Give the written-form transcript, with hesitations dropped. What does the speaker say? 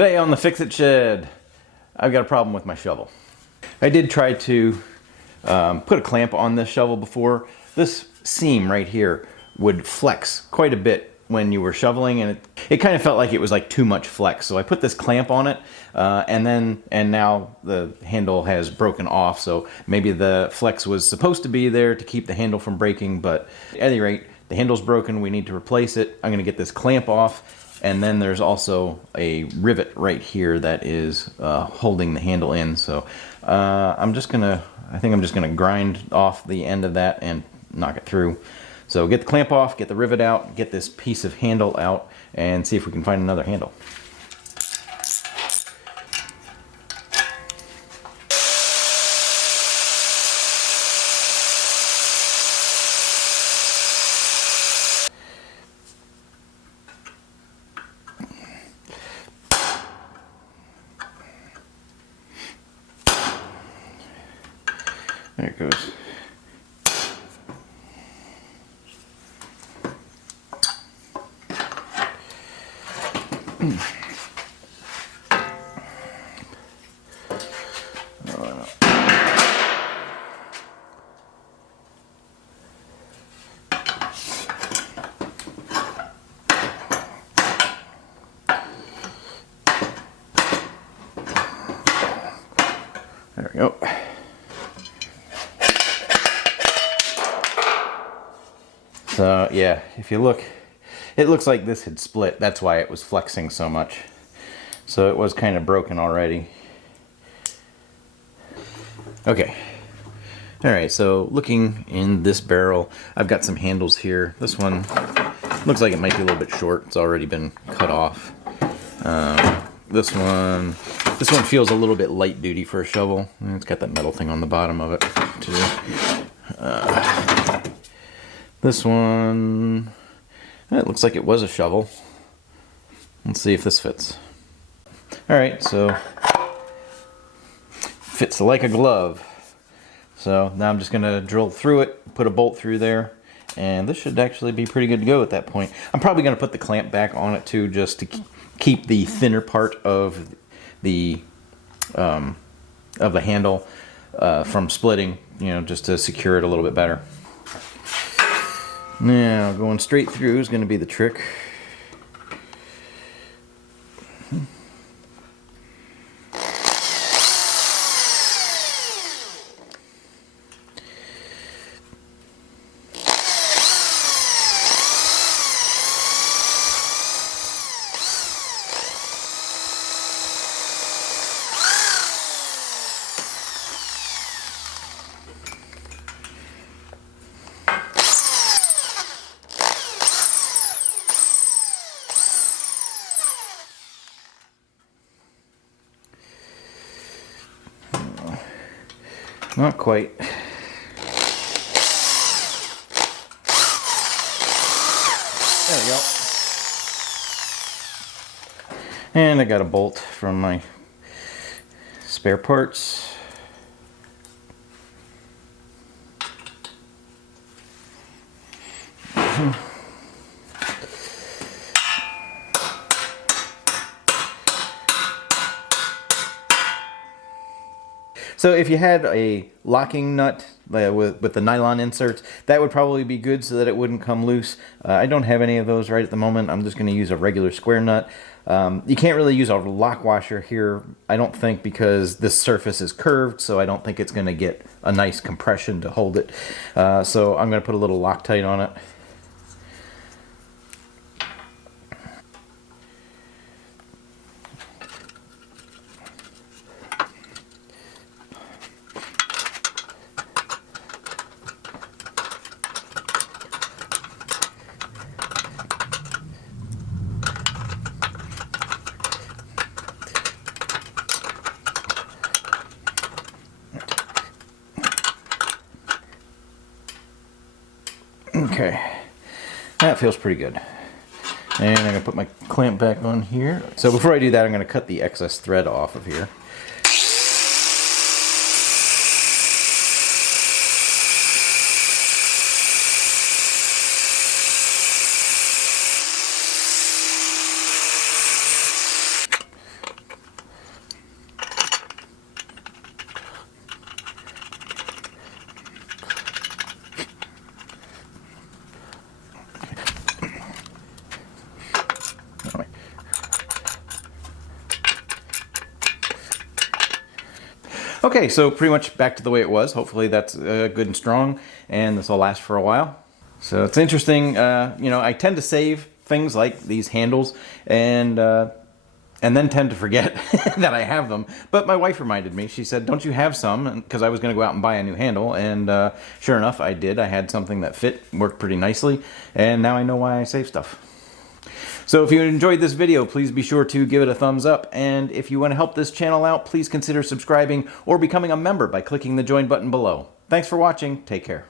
Today on the Fixit Shed, I've got a problem with my shovel. I did try to put a clamp on this shovel before. This seam right here would flex quite a bit when you were shoveling, and it kind of felt like it was like too much flex. So I put this clamp on it, and now the handle has broken off. So maybe the flex was supposed to be there to keep the handle from breaking, but at any rate, the handle's broken. We need to replace it. I'm going to get this clamp off. And then there's also a rivet right here that is holding the handle in. So I think I'm just gonna grind off the end of that and knock it through. So get the clamp off, get the rivet out, get this piece of handle out, and see if we can find another handle. There it goes. There we go. So yeah, if you look, it looks like this had split. That's why it was flexing so much. So it was kind of broken already. Okay. All right, so looking in this barrel, I've got some handles here. This one looks like it might be a little bit short. It's already been cut off. This one feels a little bit light duty for a shovel. It's got that metal thing on the bottom of it too. This one, it looks like it was a shovel. Let's see if this fits. All right, so fits like a glove. So now I'm just gonna drill through it, put a bolt through there, and this should actually be pretty good to go at that point. I'm probably gonna put the clamp back on it too, just to keep the thinner part of the handle from splitting, you know, just to secure it a little bit better. Now, going straight through is going to be the trick. Not quite. There we go. And I got a bolt from my spare parts. So if you had a locking nut with the nylon inserts, that would probably be good so that it wouldn't come loose. I don't have any of those right at the moment. I'm just going to use a regular square nut. You can't really use a lock washer here, I don't think, because this surface is curved, so I don't think it's going to get a nice compression to hold it. So I'm going to put a little Loctite on it. Okay, that feels pretty good. And I'm going to put my clamp back on here. So before I do that, I'm going to cut the excess thread off of here. Okay, so pretty much back to the way it was. Hopefully that's good and strong, and this will last for a while. So it's interesting, you know, I tend to save things like these handles and then tend to forget that I have them. But my wife reminded me. She said, don't you have some? Because I was going to go out and buy a new handle, and sure enough, I did. I had something that fit, worked pretty nicely, and now I know why I save stuff. So if you enjoyed this video, please be sure to give it a thumbs up, and if you want to help this channel out, please consider subscribing or becoming a member by clicking the join button below. Thanks for watching. Take care.